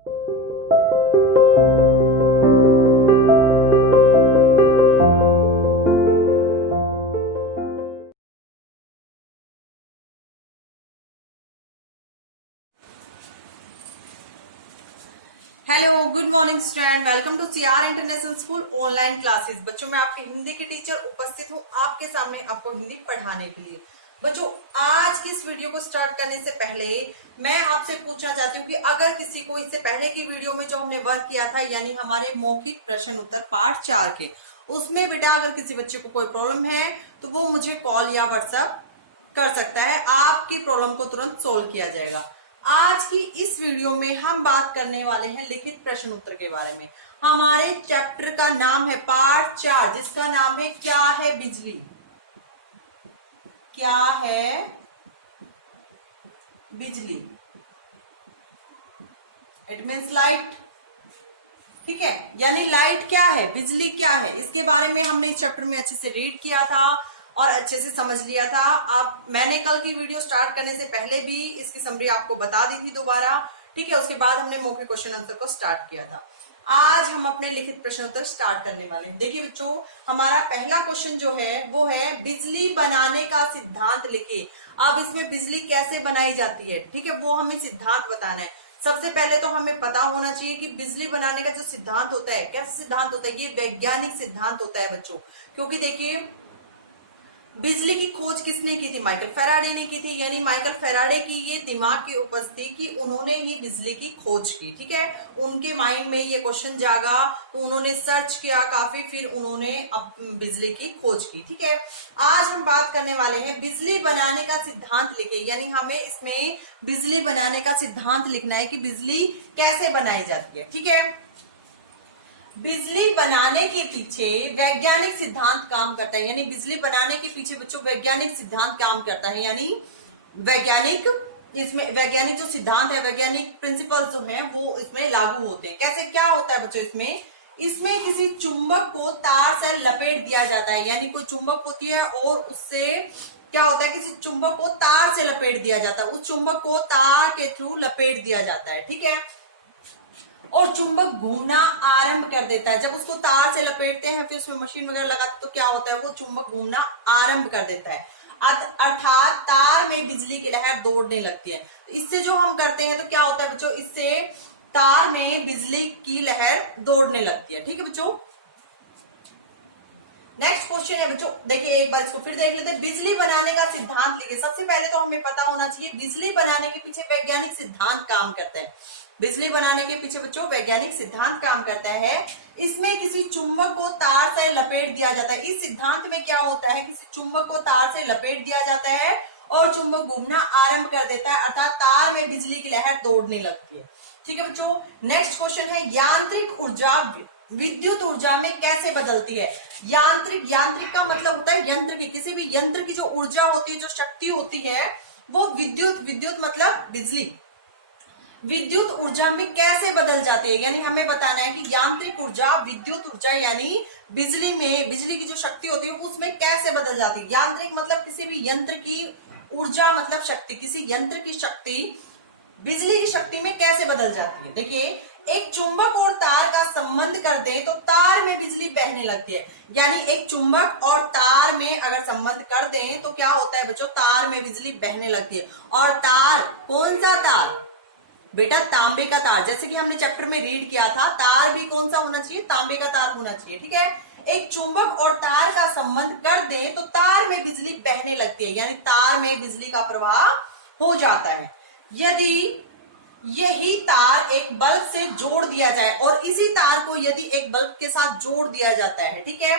Hello, good morning student, welcome to C R international school online classes. बच्चों, मैं आपकी हिंदी की टीचर उपस्थित हूँ आपके सामने आपको हिंदी पढ़ाने के लिए। बच्चों, आज की इस वीडियो को स्टार्ट करने से पहले मैं आपसे पूछना चाहती हूँ कि अगर किसी को इससे पहले की वीडियो में जो हमने वर्क किया था, यानी हमारे मौखिक प्रश्न उत्तर पार्ट 4 के, उसमें बेटा अगर किसी बच्चे को कोई प्रॉब्लम है तो वो मुझे कॉल या व्हाट्सएप कर सकता है, आपकी प्रॉब्लम को तुरंत सोल्व किया जाएगा। आज की इस वीडियो में हम बात करने वाले हैं लिखित प्रश्न उत्तर के बारे में। हमारे चैप्टर का नाम है पार्ट 4, जिसका नाम है क्या है बिजली। क्या है बिजली, इट मीन्स लाइट। ठीक है, यानी लाइट क्या है, बिजली क्या है, इसके बारे में हमने इस चैप्टर में अच्छे से रीड किया था और अच्छे से समझ लिया था। मैंने कल की वीडियो स्टार्ट करने से पहले भी इसकी समरी आपको बता दी थी दोबारा। ठीक है, उसके बाद हमने मौखिक क्वेश्चन आंसर को स्टार्ट किया था। आज हम अपने लिखित प्रश्न उत्तर स्टार्ट करने वाले हैं। देखिए बच्चों, हमारा पहला क्वेश्चन जो है वो है बिजली बनाने का सिद्धांत लिखिए। अब इसमें बिजली कैसे बनाई जाती है, ठीक है, वो हमें सिद्धांत बताना है। सबसे पहले तो हमें पता होना चाहिए कि बिजली बनाने का जो सिद्धांत होता है, कैसा सिद्धांत होता है, ये वैज्ञानिक सिद्धांत होता है बच्चों। क्योंकि देखिए, बिजली की खोज किसने की थी, माइकल फैराडे ने की थी। यानी माइकल फैराडे की ये दिमाग की उपज थी कि उन्होंने ही बिजली की खोज की। ठीक है, उनके माइंड में ये क्वेश्चन जागा तो उन्होंने सर्च किया काफी, फिर उन्होंने बिजली की खोज की। ठीक है, आज हम बात करने वाले हैं बिजली बनाने का सिद्धांत लिखे। यानी हमें इसमें बिजली बनाने का सिद्धांत लिखना है कि बिजली कैसे बनाई जाती है। ठीक है, बिजली बनाने के पीछे वैज्ञानिक सिद्धांत काम करता है। यानी बिजली बनाने के पीछे बच्चों वैज्ञानिक सिद्धांत काम करता है। यानी इसमें वैज्ञानिक जो सिद्धांत है, वैज्ञानिक प्रिंसिपल्स जो हैं वो इसमें लागू होते हैं। कैसे, क्या होता है बच्चों, इसमें किसी चुंबक को तार से लपेट दिया जाता है। यानी कोई चुंबक होती है और उससे क्या होता है, किसी चुंबक को तार से लपेट दिया जाता है, उस चुंबक को तार के थ्रू लपेट दिया जाता है। ठीक है, और चुंबक घूमना आरंभ कर देता है। जब उसको तार से लपेटते हैं फिर उसमें मशीन वगैरह लगाते तो क्या होता है, वो चुंबक घूमना आरंभ कर देता है, अर्थात तार में बिजली की लहर दौड़ने लगती है। इससे जो हम करते हैं तो क्या होता है बच्चों, इससे तार में बिजली की लहर दौड़ने लगती है। ठीक है बच्चों, नेक्स्ट क्वेश्चन है बच्चों, देखिए एक बार इसको फिर देख लेते हैं। बिजली बनाने का सिद्धांत लिखिए। सबसे पहले तो हमें पता होना चाहिए बिजली बनाने के पीछे वैज्ञानिक सिद्धांत काम करता है। बिजली बनाने के पीछे बच्चों वैज्ञानिक सिद्धांत काम करता है। इसमें किसी चुंबक को तार से लपेट दिया जाता है। इस सिद्धांत में क्या होता है, किसी चुंबक को तार से लपेट दिया जाता है और चुंबक घूमना आरंभ कर देता है, अर्थात तार में बिजली की लहर दौड़ने लगती है। ठीक है बच्चों, नेक्स्ट क्वेश्चन है यांत्रिक ऊर्जा विद्युत ऊर्जा में कैसे बदलती है। यांत्रिक का मतलब होता है यंत्र की, किसी भी यंत्र की जो ऊर्जा होती है, जो शक्ति होती है, वो विद्युत मतलब बिजली, विद्युत ऊर्जा में कैसे बदल जाती है। यानी हमें बताना है कि यांत्रिक ऊर्जा विद्युत ऊर्जा यानी बिजली की जो शक्ति होती है उसमें कैसे बदल जाती है। यांत्रिक मतलब किसी भी यंत्र की ऊर्जा मतलब शक्ति, किसी यंत्र की शक्ति बिजली की शक्ति में कैसे बदल जाती है। देखिए, एक चुंबक और तार का संबंध कर दें तो तार में बिजली बहने लगती है। यानी एक चुंबक और तार में अगर संबंध कर दें तो क्या होता है बच्चों, तार में बिजली बहने लगती है। और तार, कौन सा तार बेटा, तांबे का तार। जैसे कि हमने चैप्टर में रीड किया था, तार भी कौन सा होना चाहिए, तांबे का तार होना चाहिए। ठीक है, एक चुंबक और तार का संबंध कर दें तो तार में बिजली बहने लगती है, यानी तार में बिजली का प्रवाह हो जाता है। यदि यही तार एक बल्ब से जोड़ दिया जाए और इसी तार को यदि एक बल्ब के साथ जोड़ दिया जाता है, ठीक है,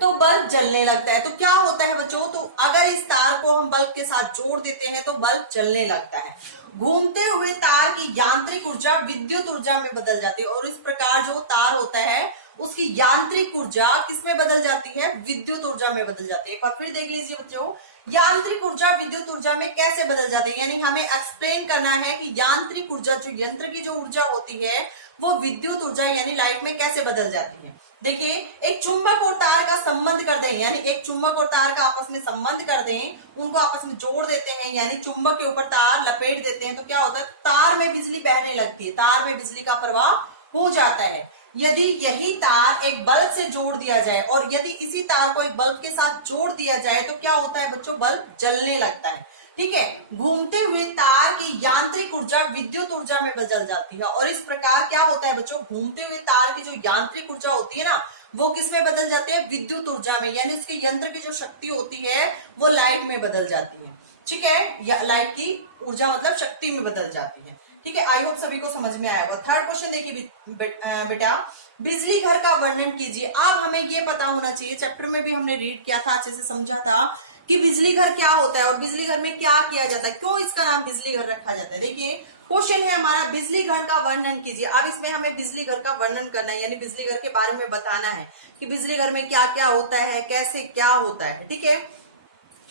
तो बल्ब जलने लगता है। तो क्या होता है बच्चों, तो अगर इस तार को हम बल्ब के साथ जोड़ देते हैं तो बल्ब जलने लगता है। घूमते हुए तार की यांत्रिक ऊर्जा विद्युत ऊर्जा में बदल जाती है और इस प्रकार जो तार होता है उसकी यांत्रिक ऊर्जा किसमें बदल जाती है, विद्युत ऊर्जा में बदल जाती है। एक बार फिर देख लीजिए बच्चों, यांत्रिक ऊर्जा विद्युत ऊर्जा में कैसे बदल जाती है। यानी हमें एक्सप्लेन करना है कि यांत्रिक ऊर्जा, जो यंत्र की जो ऊर्जा होती है, वो विद्युत ऊर्जा यानी लाइट में कैसे बदल जाती है। देखिए, एक चुंबक और तार का संबंध कर दें, यानी एक चुंबक और तार का आपस में संबंध कर दें, उनको आपस में जोड़ देते हैं, यानी चुंबक के ऊपर तार लपेट देते हैं, तो क्या होता है, तार में बिजली बहने लगती है, तार में बिजली का प्रवाह हो जाता है। यदि यही तार एक बल्ब से जोड़ दिया जाए और यदि इसी तार को एक बल्ब के साथ जोड़ दिया जाए तो क्या होता है बच्चों, बल्ब जलने लगता है। ठीक है, घूमते हुए तार की यांत्रिक ऊर्जा विद्युत ऊर्जा में बदल जाती है और इस प्रकार क्या होता है बच्चों, घूमते हुए तार की जो यांत्रिक ऊर्जा होती है ना, वो किस में बदल जाती है, विद्युत ऊर्जा में, यानी उसके यंत्र की जो शक्ति होती है वो लाइट में बदल जाती है। ठीक है, लाइट की ऊर्जा मतलब शक्ति में बदल जाती है। ठीक है, आई होप सभी को समझ में आया होगा। थर्ड क्वेश्चन देखिए बेटा, बिजली घर का वर्णन कीजिए। अब हमें ये पता होना चाहिए, चैप्टर में भी हमने रीड किया था, अच्छे से समझा था कि बिजली घर क्या होता है और बिजली घर में क्या किया जाता है, क्यों इसका नाम बिजली घर रखा जाता है। देखिए क्वेश्चन है हमारा, बिजली घर का वर्णन कीजिए। अब इसमें हमें बिजली घर का वर्णन करना है, यानी बिजली घर के बारे में बताना है कि बिजली घर में क्या क्या होता है, कैसे क्या होता है। ठीक है,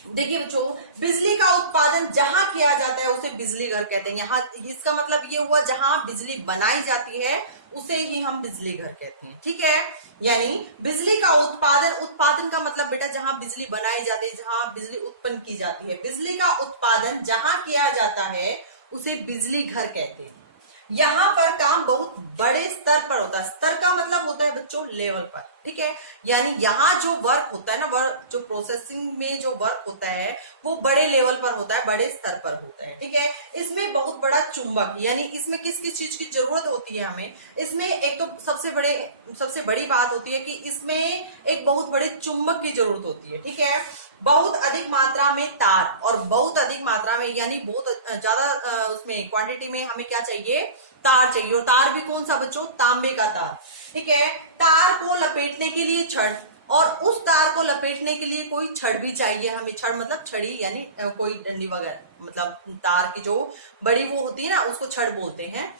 देखिए बच्चों, बिजली का उत्पादन जहां किया जाता है उसे बिजली घर कहते हैं। यहाँ इसका मतलब ये हुआ जहां बिजली बनाई जाती है उसे ही हम बिजली घर कहते हैं। ठीक है, यानी बिजली का उत्पादन, उत्पादन का मतलब बेटा जहां बिजली बनाई जाती है, जहां बिजली उत्पन्न की जाती है, बिजली का उत्पादन जहां किया जाता है उसे बिजली घर कहते हैं। यहाँ पर काम बहुत बड़े स्तर पर होता है। स्तर का मतलब होता है बच्चों लेवल पर। ठीक है, यानी यहाँ जो वर्क होता है ना, वर्क जो प्रोसेसिंग में जो वर्क होता है वो बड़े लेवल पर होता है, बड़े स्तर पर होता है। ठीक है, इसमें बहुत बड़ा चुंबक, यानी इसमें किस किस चीज की जरूरत होती है हमें, इसमें एक तो सबसे बड़ी बात होती है कि इसमें एक बहुत बड़े चुंबक की जरूरत होती है। ठीक है, बहुत अधिक मात्रा में तार, और बहुत अधिक मात्रा में यानी बहुत ज्यादा उसमें क्वांटिटी में हमें क्या चाहिए, तार चाहिए। और तार भी कौन सा बच्चों, तांबे का तार। ठीक है, तार को लपेटने के लिए छड़, और उस तार को लपेटने के लिए कोई छड़ भी चाहिए हमें। छड़ मतलब छड़ी, यानी कोई डंडी वगैरह, मतलब तार की जो बड़ी वो होती है ना उसको छड़ बोलते हैं,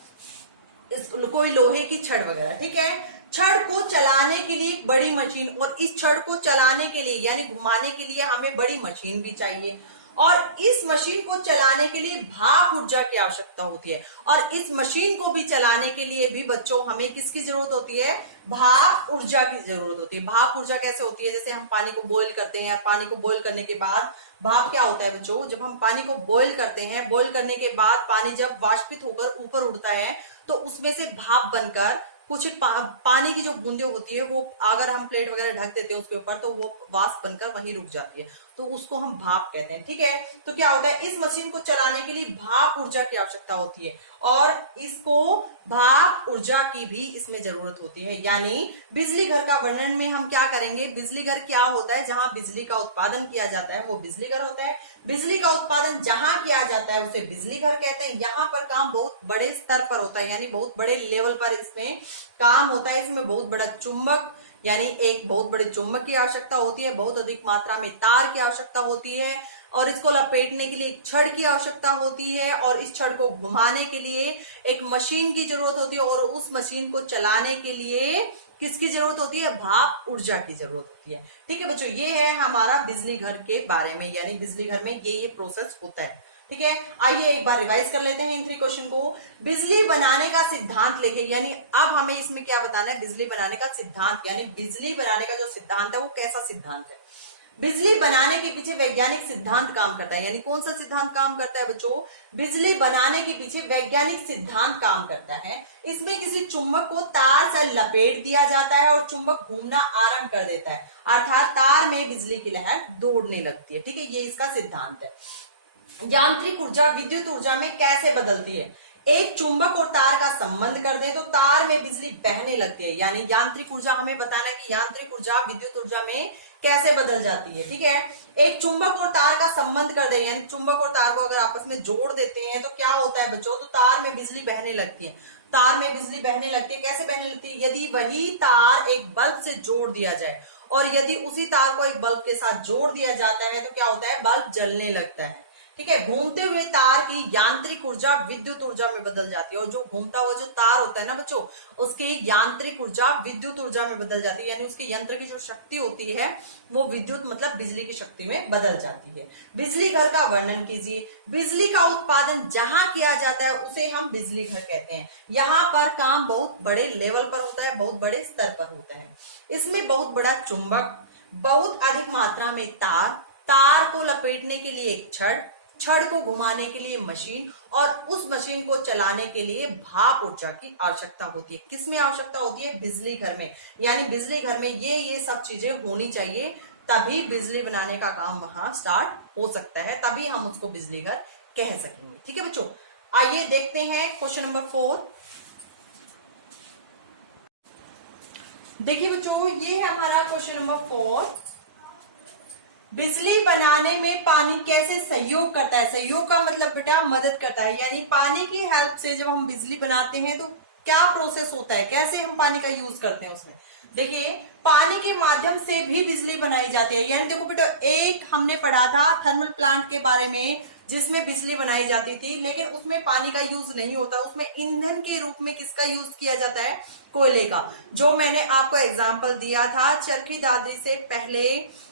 कोई लोहे की छड़ वगैरह। ठीक है, छड़ को चलाने के लिए एक बड़ी मशीन, और इस छड़ को चलाने के लिए यानी घुमाने के लिए हमें बड़ी मशीन भी चाहिए, और इस मशीन को चलाने के लिए भाप ऊर्जा की आवश्यकता होती है। और इस मशीन को भी चलाने के लिए भी बच्चों हमें किसकी जरूरत होती है, भाप ऊर्जा की जरूरत होती है। भाप ऊर्जा कैसे होती है, जैसे हम पानी को बॉईल करते हैं, पानी को बॉईल करने के बाद भाप क्या होता है बच्चों, जब हम पानी को बॉईल करते हैं, बॉईल करने के बाद पानी जब वाष्पित होकर ऊपर उड़ता है तो उसमें से भाप बनकर कुछ पानी की जो बूंदे होती है वो अगर हम प्लेट वगैरह ढक देते हैं उसके ऊपर तो वो वाष्प बनकर वहीं रुक जाती है, तो उसको हम भाप कहते हैं। ठीक है, तो क्या होता है, इस मशीन को चलाने के लिए भाप ऊर्जा की आवश्यकता होती है और इसको भाप ऊर्जा की भी इसमें जरूरत होती है। यानी बिजली घर का वर्णन में हम क्या करेंगे, बिजली घर क्या होता है, जहां बिजली का उत्पादन किया जाता है वो बिजली घर होता है। बिजली का उत्पादन जहां किया जाता है उसे बिजली घर कहते हैं। यहाँ पर काम बहुत बड़े स्तर पर होता है, यानी बहुत बड़े लेवल पर इसमें काम होता है। इसमें बहुत बड़ा चुंबक, यानी एक बहुत बड़े चुंबक की आवश्यकता होती है, बहुत अधिक मात्रा में तार की आवश्यकता होती है, और इसको लपेटने के लिए एक छड़ की आवश्यकता होती है, और इस छड़ को घुमाने के लिए एक मशीन की जरूरत होती है, और उस मशीन को चलाने के लिए किसकी जरूरत होती है, भाप ऊर्जा की जरूरत होती है। ठीक है बच्चों, ये है हमारा बिजली घर के बारे में, यानी बिजली घर में ये प्रोसेस होता है। ठीक है, आइए एक बार रिवाइज कर लेते हैं इन 3 क्वेश्चन को। बिजली बनाने का सिद्धांत लिखे, यानी अब हमें इसमें क्या बताना है, बिजली बनाने का सिद्धांत, यानी बिजली बनाने का जो सिद्धांत है वो कैसा सिद्धांत है। बिजली बनाने के पीछे वैज्ञानिक सिद्धांत काम करता है, यानी कौन सा सिद्धांत काम करता है बच्चों, बिजली बनाने के पीछे वैज्ञानिक सिद्धांत काम करता है। इसमें किसी चुंबक को तार से लपेट दिया जाता है और चुंबक घूमना आरंभ कर देता है, अर्थात तार में बिजली की लहर दौड़ने लगती है। ठीक है, ये इसका सिद्धांत है। यांत्रिक ऊर्जा विद्युत ऊर्जा में कैसे बदलती है, एक चुंबक और तार का संबंध कर दें तो तार में बिजली बहने लगती है, यानी यांत्रिक ऊर्जा हमें बताना है कि यांत्रिक ऊर्जा विद्युत ऊर्जा में कैसे बदल जाती है। ठीक है, एक चुंबक और तार का संबंध कर दें, यानी चुंबक और तार को अगर आपस में जोड़ देते हैं तो क्या होता है बच्चों, तो तार में बिजली बहने लगती है। तार में बिजली बहने लगती है, कैसे बहने लगती है, यदि वही तार एक बल्ब से जोड़ दिया जाए, और यदि उसी तार को एक बल्ब के साथ जोड़ दिया जाता है तो क्या होता है, बल्ब जलने लगता है। ठीक है, घूमते हुए तार की यांत्रिक ऊर्जा विद्युत ऊर्जा में बदल जाती है, और जो घूमता हुआ जो तार होता है ना बच्चों, उसकी यांत्रिक ऊर्जा विद्युत ऊर्जा में बदल जाती है, यानी उसके यंत्र की जो शक्ति होती है वो विद्युत मतलब बिजली की शक्ति में बदल जाती है। बिजली घर का वर्णन कीजिए। बिजली का उत्पादन जहां किया जाता है उसे हम बिजली घर कहते हैं। यहाँ पर काम बहुत बड़े लेवल पर होता है, बहुत बड़े स्तर पर होता है। इसमें बहुत बड़ा चुंबक, बहुत अधिक मात्रा में तार, तार को लपेटने के लिए एक छड़, छड़ को घुमाने के लिए मशीन, और उस मशीन को चलाने के लिए भाप ऊर्जा की आवश्यकता होती है। किसमें आवश्यकता होती है? बिजली घर में। यानी बिजली घर में ये सब चीजें होनी चाहिए, तभी बिजली बनाने का काम वहां स्टार्ट हो सकता है, तभी हम उसको बिजली घर कह सकेंगे। ठीक है बच्चों, आइए देखते हैं क्वेश्चन नंबर 4। देखिए बच्चों, ये है हमारा क्वेश्चन नंबर 4। बिजली बनाने में पानी कैसे सहयोग करता है? सहयोग का मतलब बेटा मदद करता है, यानी पानी की हेल्प से जब हम बिजली बनाते हैं तो क्या प्रोसेस होता है, कैसे हम पानी का यूज करते हैं उसमें। देखिए, पानी के माध्यम से भी बिजली बनाई जाती है। यानी देखो बेटा, एक हमने पढ़ा था थर्मल प्लांट के बारे में जिसमें बिजली बनाई जाती थी, लेकिन उसमें पानी का यूज नहीं होता, उसमें ईंधन के रूप में किसका यूज किया जाता है? कोयले का। जो मैंने आपको एग्जाम्पल दिया था, चरखी दादरी से पहले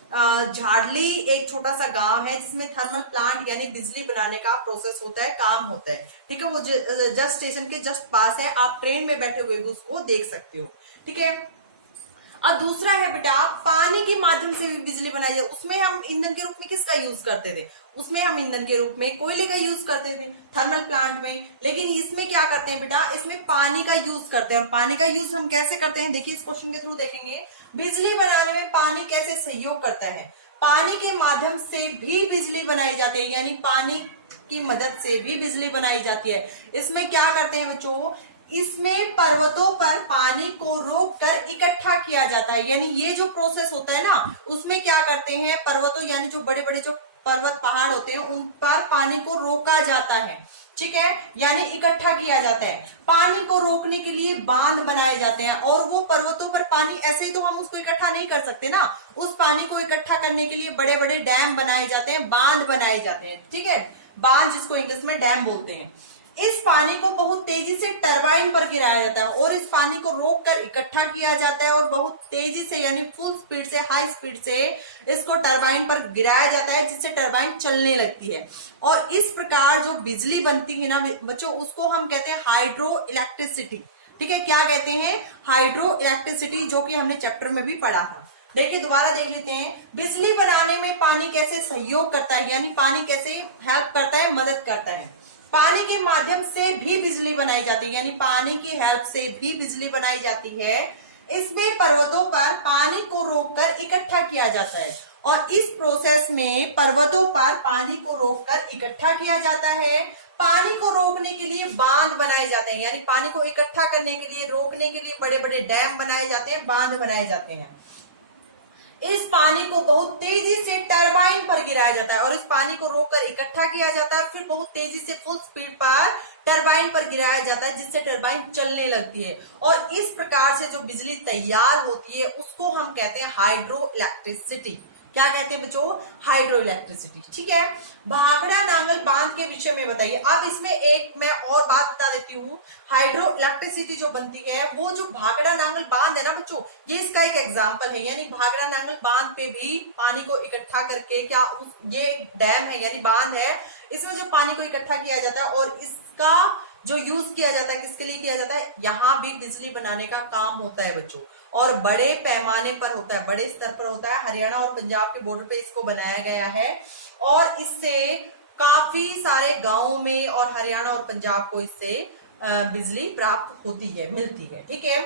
झाड़ली एक छोटा सा गांव है जिसमें थर्मल प्लांट यानी बिजली बनाने का प्रोसेस होता है, काम होता है। ठीक है, वो जस्ट स्टेशन के जस्ट पास है, आप ट्रेन में बैठे हुए भी उसको देख सकते हो। ठीक है, अब दूसरा है बेटा, पानी के माध्यम से भी बिजली बनाई जाए। उसमें हम ईंधन के रूप में किसका यूज करते थे? उसमें हम ईंधन के रूप में कोयले का यूज करते थे थर्मल प्लांट में। लेकिन इसमें क्या करते हैं बेटा? इसमें पानी का यूज करते हैं। और पानी का यूज हम कैसे करते हैं, देखिए इस क्वेश्चन के थ्रू देखेंगे। बिजली बनाने में पानी कैसे सहयोग करता है? पानी के माध्यम से भी बिजली बनाई जाती है, यानी पानी की मदद से भी बिजली बनाई जाती है। इसमें क्या करते हैं बच्चों? इसमें पर्वतों पर पानी को रोककर इकट्ठा किया जाता है। यानी ये जो प्रोसेस होता है ना, उसमें क्या करते हैं, पर्वतों यानी जो बड़े बड़े जो पर्वत पहाड़ होते हैं उन पर पानी को रोका जाता है। ठीक है, यानी इकट्ठा किया जाता है। पानी को रोकने के लिए बांध बनाए जाते हैं, और वो पर्वतों पर पानी ऐसे ही तो हम उसको इकट्ठा नहीं कर सकते ना, उस पानी को इकट्ठा करने के लिए बड़े बड़े डैम बनाए जाते हैं, बांध बनाए जाते हैं। ठीक है, बांध जिसको इंग्लिश में डैम बोलते हैं। इस पानी को बहुत तेजी से टरबाइन पर गिराया जाता है, और इस पानी को रोककर इकट्ठा किया जाता है, और बहुत तेजी से यानी फुल स्पीड से, हाई स्पीड से इसको टरबाइन पर गिराया जाता है, जिससे टरबाइन चलने लगती है। और इस प्रकार जो बिजली बनती है ना बच्चों, उसको हम कहते हैं हाइड्रो इलेक्ट्रिसिटी। ठीक है, क्या कहते हैं? हाइड्रो इलेक्ट्रिसिटी, जो कि हमने चैप्टर में भी पढ़ा था। देखिए दोबारा देख लेते हैं, बिजली बनाने में पानी कैसे सहयोग करता है, यानी पानी कैसे हेल्प करता है, मदद करता है। पानी के माध्यम से भी बिजली बनाई जाती है, यानी पानी की हेल्प से भी बिजली बनाई जाती है। इसमें पर्वतों पर पानी को रोककर इकट्ठा किया जाता है, और इस प्रोसेस में पर्वतों पर पानी को रोककर इकट्ठा किया जाता है। पानी को रोकने के लिए बांध बनाए जाते हैं, यानी पानी को इकट्ठा करने के लिए, रोकने के लिए बड़े बड़े डैम बनाए जाते हैं, बांध बनाए जाते हैं। इस पानी को बहुत तेजी से टरबाइन पर गिराया जाता है, और इस पानी को रोककर इकट्ठा किया जाता है, फिर बहुत तेजी से फुल स्पीड पर टरबाइन पर गिराया जाता है, जिससे टरबाइन चलने लगती है। और इस प्रकार से जो बिजली तैयार होती है उसको हम कहते हैं हाइड्रो इलेक्ट्रिसिटी। क्या कहते हैं बच्चों? Hydro electricity. ठीक है, भाखड़ा नांगल बांध के विषय में बताइए। अब इसमें एक मैं और बात बता देती हूँ, हाइड्रो इलेक्ट्रिसिटी जो बनती है, वो जो भाखड़ा नांगल बांध है ना बच्चों, ये इसका एक एग्जाम्पल है। यानी भाखड़ा नांगल बांध पे भी पानी को इकट्ठा करके, क्या ये डैम है यानी बांध है, इसमें जो पानी को इकट्ठा किया जाता है, और इसका जो यूज किया जाता है, किसके लिए किया जाता है? यहाँ भी बिजली बनाने का काम होता है बच्चों, और बड़े पैमाने पर होता है, बड़े स्तर पर होता है। हरियाणा और पंजाब के बॉर्डर पे इसको बनाया गया है, और इससे काफी सारे गांवों में और हरियाणा और पंजाब को इससे बिजली प्राप्त होती है, मिलती है। ठीक है,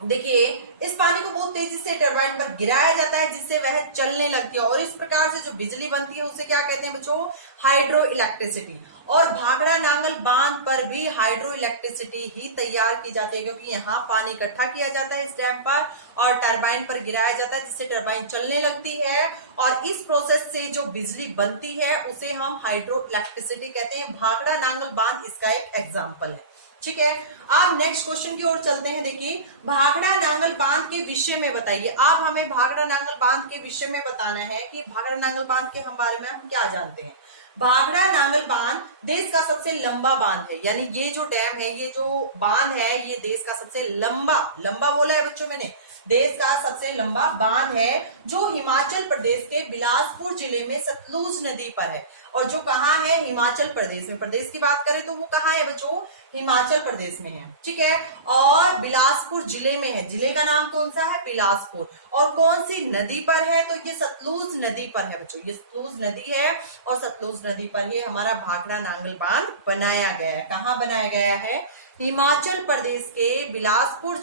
देखिए इस पानी को बहुत तेजी से टरबाइन पर गिराया जाता है, जिससे वह चलने लगती है, और इस प्रकार से जो बिजली बनती है उसे क्या कहते हैं बच्चों? Hydro electricity. और भाखड़ा नांगल बांध पर भी हाइड्रो इलेक्ट्रिसिटी ही तैयार की जाती है, क्योंकि यहाँ पानी इकट्ठा किया जाता है इस डैम पर, और टरबाइन पर गिराया जाता है, जिससे टरबाइन चलने लगती है, और इस प्रोसेस से जो बिजली बनती है उसे हम हाइड्रो इलेक्ट्रिसिटी कहते हैं। भाखड़ा नांगल बांध इसका एक एग्जाम्पल है। ठीक है, आप नेक्स्ट क्वेश्चन की ओर चलते हैं। देखिए, भाखड़ा नांगल बांध के विषय में बताइए। आप हमें भाखड़ा नांगल बांध के विषय में बताना है कि भाखड़ा नांगल बांध के हम बारे में हम क्या जानते हैं। भाखड़ा नांगल बांध देश का सबसे लंबा बांध है, यानी ये जो डैम है, ये जो बांध है, ये देश का सबसे लंबा बोला है बच्चों मैंने, देश का सबसे लंबा बांध है, जो हिमाचल प्रदेश के बिलासपुर जिले में सतलुज नदी पर है। और जो कहाँ है? हिमाचल प्रदेश में। प्रदेश की बात करें तो वो कहाँ है बच्चों? हिमाचल प्रदेश में है, ठीक है। और बिलासपुर जिले में है, जिले का नाम कौन सा है, बिलासपुर। और कौन सी नदी पर है, तो ये सतलुज नदी पर है बच्चों, ये सतलुज नदी है और सतलुज नदी पर ये हमारा भाखड़ा नांगल बांध बनाया गया है। कहाँ बनाया गया है, हिमाचल प्रदेश के बिलासपुर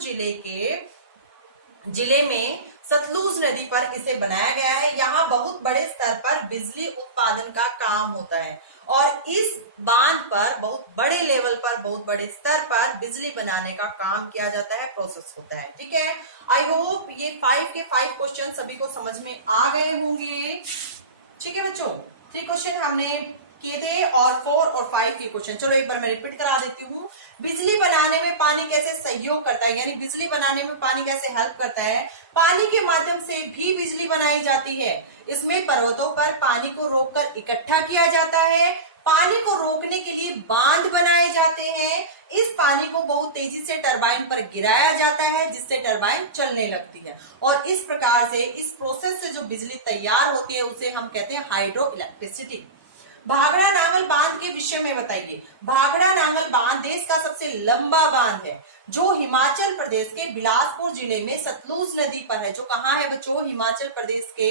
जिले में सतलुज नदी पर इसे बनाया गया है। यहाँ बहुत बड़े स्तर पर बिजली उत्पादन का काम होता है और इस बांध पर बहुत बड़े लेवल पर, बहुत बड़े स्तर पर बिजली बनाने का काम किया जाता है, प्रोसेस होता है, ठीक है। आई होप ये 5 के 5 क्वेश्चन सभी को समझ में आ गए होंगे, ठीक है बच्चों। 3 क्वेश्चन हमने किए थे और 4 और 5 के क्वेश्चन, चलो एक बार मैं रिपीट करा देती हूँ। बिजली बनाने में पानी कैसे सहयोग करता है, यानी बिजली बनाने में पानी कैसे हेल्प करता है। पानी के माध्यम से भी बिजली बनाई जाती है। इसमें पर्वतों पर पानी को रोककर इकट्ठा किया जाता है। पानी को रोकने के लिए बांध बनाए जाते हैं। इस पानी को बहुत तेजी से टरबाइन पर गिराया जाता है जिससे टरबाइन चलने लगती है और इस प्रकार से, इस प्रोसेस से जो बिजली तैयार होती है उसे हम कहते हैं हाइड्रो इलेक्ट्रिसिटी। भाखड़ा नांगल बांध के विषय में बताइए। भाखड़ा नांगल बांध देश का सबसे लंबा बांध है जो हिमाचल प्रदेश के बिलासपुर जिले में सतलुज नदी पर है। जो कहाँ है बच्चों, हिमाचल प्रदेश के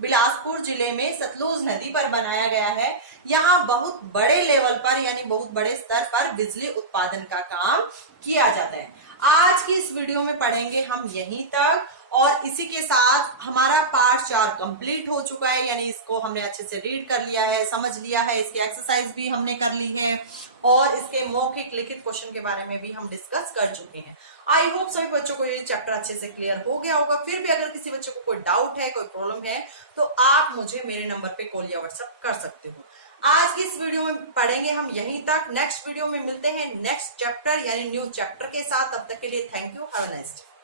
बिलासपुर जिले में सतलुज नदी पर बनाया गया है। यहाँ बहुत बड़े लेवल पर यानी बहुत बड़े स्तर पर बिजली उत्पादन का काम किया जाता है। आज की इस वीडियो में पढ़ेंगे हम यहीं तक और इसी के साथ हमारा पार्ट 4 कंप्लीट हो चुका है, यानी इसको हमने अच्छे से रीड कर लिया है, समझ लिया है, इसकी एक्सरसाइज भी हमने कर ली है और इसके मौखिक लिखित क्वेश्चन के बारे में भी हम डिस्कस कर चुके हैं। आई होप सभी बच्चों को ये चैप्टर अच्छे से क्लियर हो गया होगा। फिर भी अगर किसी बच्चे को कोई डाउट है, कोई प्रॉब्लम है तो आप मुझे मेरे नंबर पे कॉल या व्हाट्सएप कर सकते हो। आज की इस वीडियो में पढ़ेंगे हम यहीं तक। नेक्स्ट वीडियो में मिलते हैं नेक्स्ट चैप्टर यानी न्यू चैप्टर के साथ। तब तक के लिए thank you, have a nice day.